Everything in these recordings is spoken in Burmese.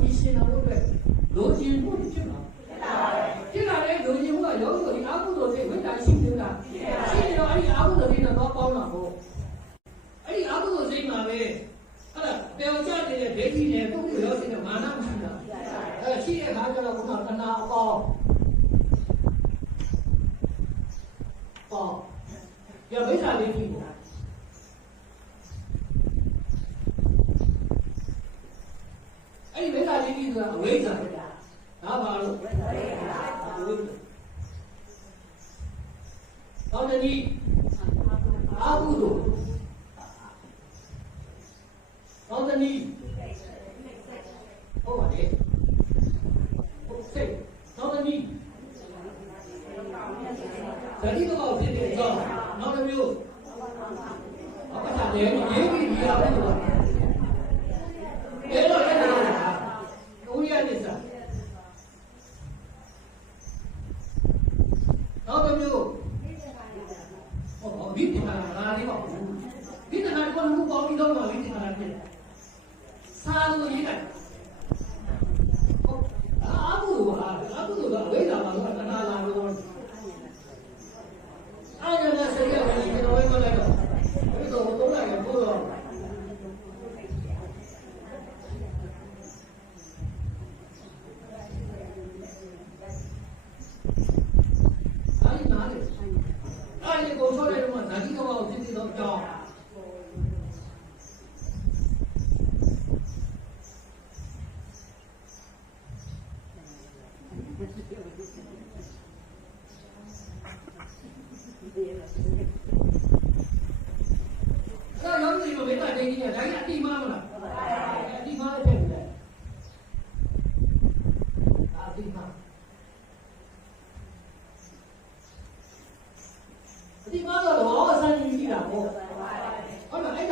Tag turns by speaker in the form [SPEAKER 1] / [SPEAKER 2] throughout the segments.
[SPEAKER 1] ကြည်ရှင်တော်အတွက်လိုချင်မှုဖြစ်လာဖြစ်လာတဲ့လိုချင်မှုကယောဂီတို့ဒီအာဟုသောစိတ်ဝိတ္တာရှိနေတာရှိနေတော့အဲ့ဒီအာဟုသောစိတ်နဲ့တော့ပေါင်းတာပေါ့အဲ့ဒီအာဟုသောစိတ်မှာပဲအဲ့ဒါပျော်ချနေတဲ့ဒိဋ္ဌိနဲ့ပုဂ္ဂိုလ်ရောစိတ်နဲ့မာနမရှိတာအဲ့ရှိတဲ့အခါကျတော့ခုနကတဏှာအပေါင်းပေါင်းရမိစ္ဆာဒိဋ္ဌိကိုအဲ့ဒီမိစ္ဆာဒိဋ္ဌိဆိုတာအဝိဇ္ဇာဒါပါလို့အဝိဇ္ဇာ သောတတိအာဟုသောသောတတိဟုတ်ပါလေဟုတ်စိတ်သောတတိဇတိတော့ဖြစ်တဲ့အကြောင်းနောက်တစ်မျိုးအပ္ပစာတယ်ရေးပြီးဒီအောင် Wieder. 你都子有，你咪畀大聲啲。你睇一啲貓，你睇唔睇？睇一啲貓，你睇唔睇？睇一啲貓。啲貓都同我講個新語語，啲人。我咪睇咗。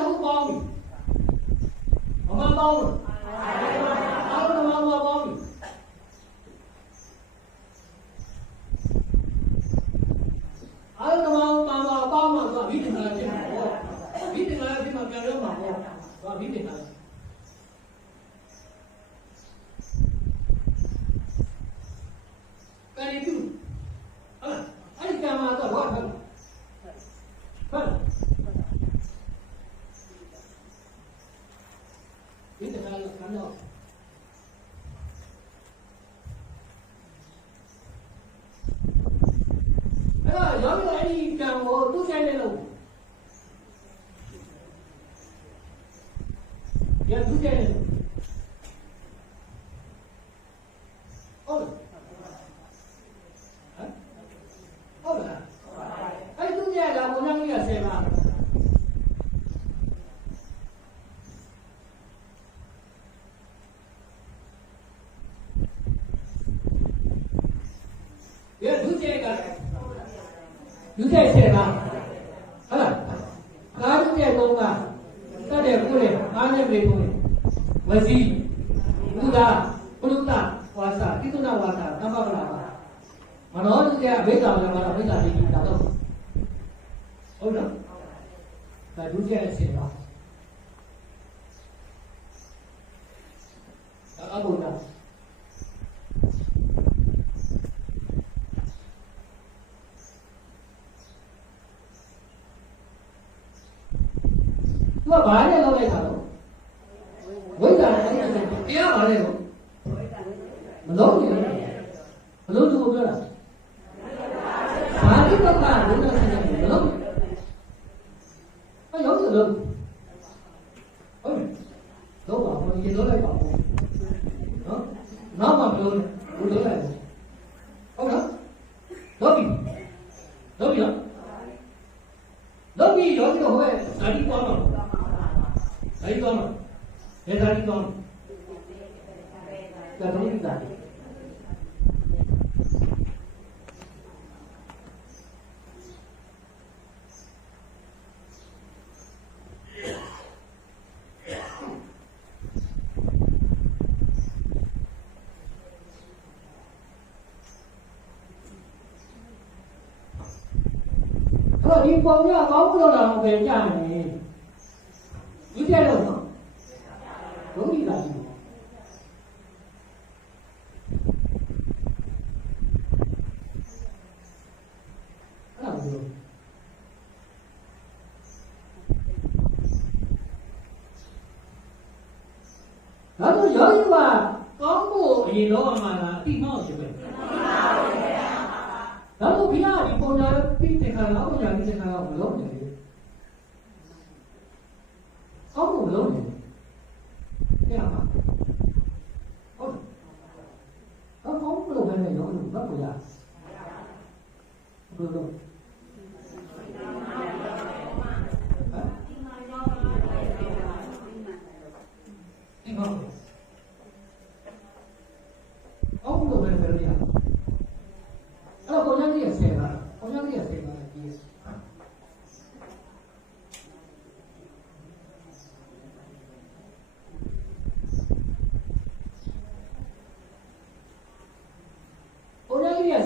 [SPEAKER 1] Kali itu. Ah, ada kama atau apa? Bal. Ini kalau kalau Hello, lobby ID kamu tu channel သူ့ရဲ့ကဘုန်းကြီးကဆယ်ပါရသူ့ရဲ့ကလူတဲ့ဆယ်ပါဟုတ်လားကားတဲ့ကုန်းကတတ်တဲ့ကိုယ်နဲ့အားနဲ့ပြေကိုယ်ဝစီဘုရားဘုရုတဝါစာတိတုဏဝါစာသမ္ပပလာပါမနောတုရဲ့အဘိဓမ္မာလည်းမလားအဘိဓမ္မာဒီတာတော့ ဟုတ်လားဒါဒုတိယဆယ်ပါအဘုရားသူကဘာနဲ့လောက်လိုက်တာတော့ဝိဇ္ဇာနဲ့အဲ့ဒါတရားပါလေတော့မလုံးနေဘူးမလုံးသူကိုပြောတာ लंबी लंबी हो दाढ़ी कौन हो दाढ़ी कौन है दाढ़ी कौन क्या तुम्हारी दाढ़ी 어, 인권이야. 나무라나 왜냐니? 이제는 거기다 지금. 나도 여기가 너무 이놈아 ဒါဆိုဘုရားဒီပုံညာပြီးတဲ့ခါတော့ပုံညာပြီးတဲ့ခါတော့မလုံးနေဘူး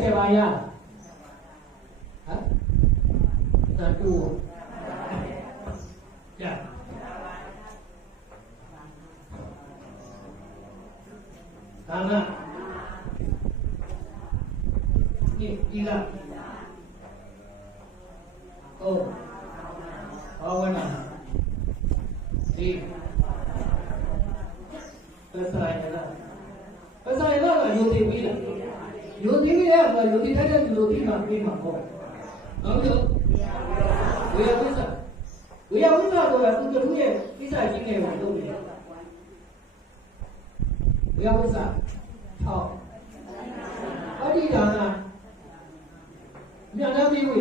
[SPEAKER 1] Sebaya Satu. Ya. Sama Ini gila Oh. Bawana Si Terserah ya ယုံကြည်ပြီးရမှာယုံကြည်တဲ့လူတို့ဒီမှာပြီးမှာပေါ့ဟုတ်ပြီဝေယဝိသဝေယဝိသတော့သူတို့ရဲ့ကိစ္စချင်းတွေကိုလုပ်နေတယ်ဝေယဝိသဟောအဒီဒါနာမြန်နာပြီးဝေ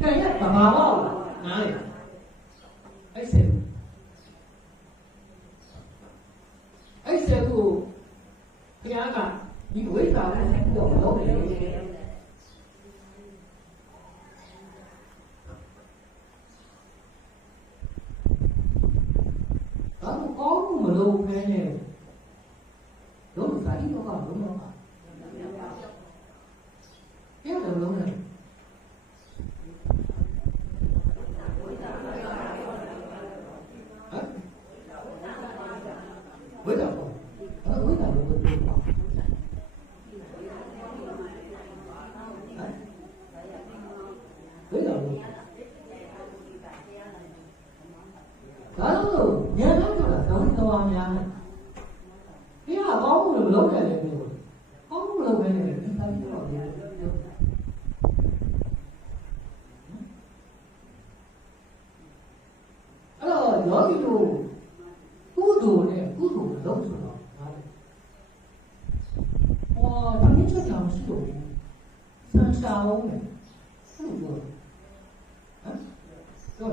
[SPEAKER 1] kayaknya babawal naik aisel aisel tu kenapa ni wei ta na sai ko lo ni đó có mà lưu nghe nè đúng phải nó còn đúng không ạ kéo đầu luôn này. သံတော်များတယ်ဒီဟာကောင်းမှုလို့မလုပ်နိုင်လည်းပြောကောင်းမှုလုပ်ပဲနဲ့ဒီတိုင်းပြောတယ်ပြောအဲ့တော့ယောဂီတို့ကုသိုလ်နဲ့ကုသိုလ်လုံးဆိုတော့ဟာဟောတမင်ချက်ကြောင်ရှိလို့စံစာအောင်နဲ့ဟုတ်ပြောဟမ်ပြော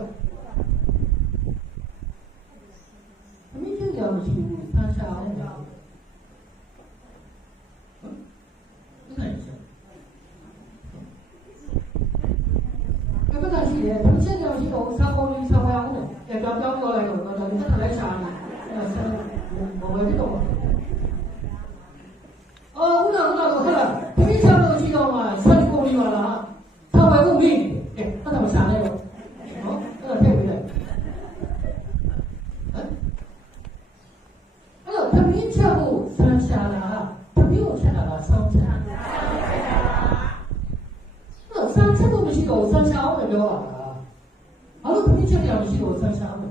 [SPEAKER 1] တမင်ချ က်ကြောင်ရှိဘူးစံစာအောင် 都米西多三下，我也没玩啊。我都跟你讲，米西多三下。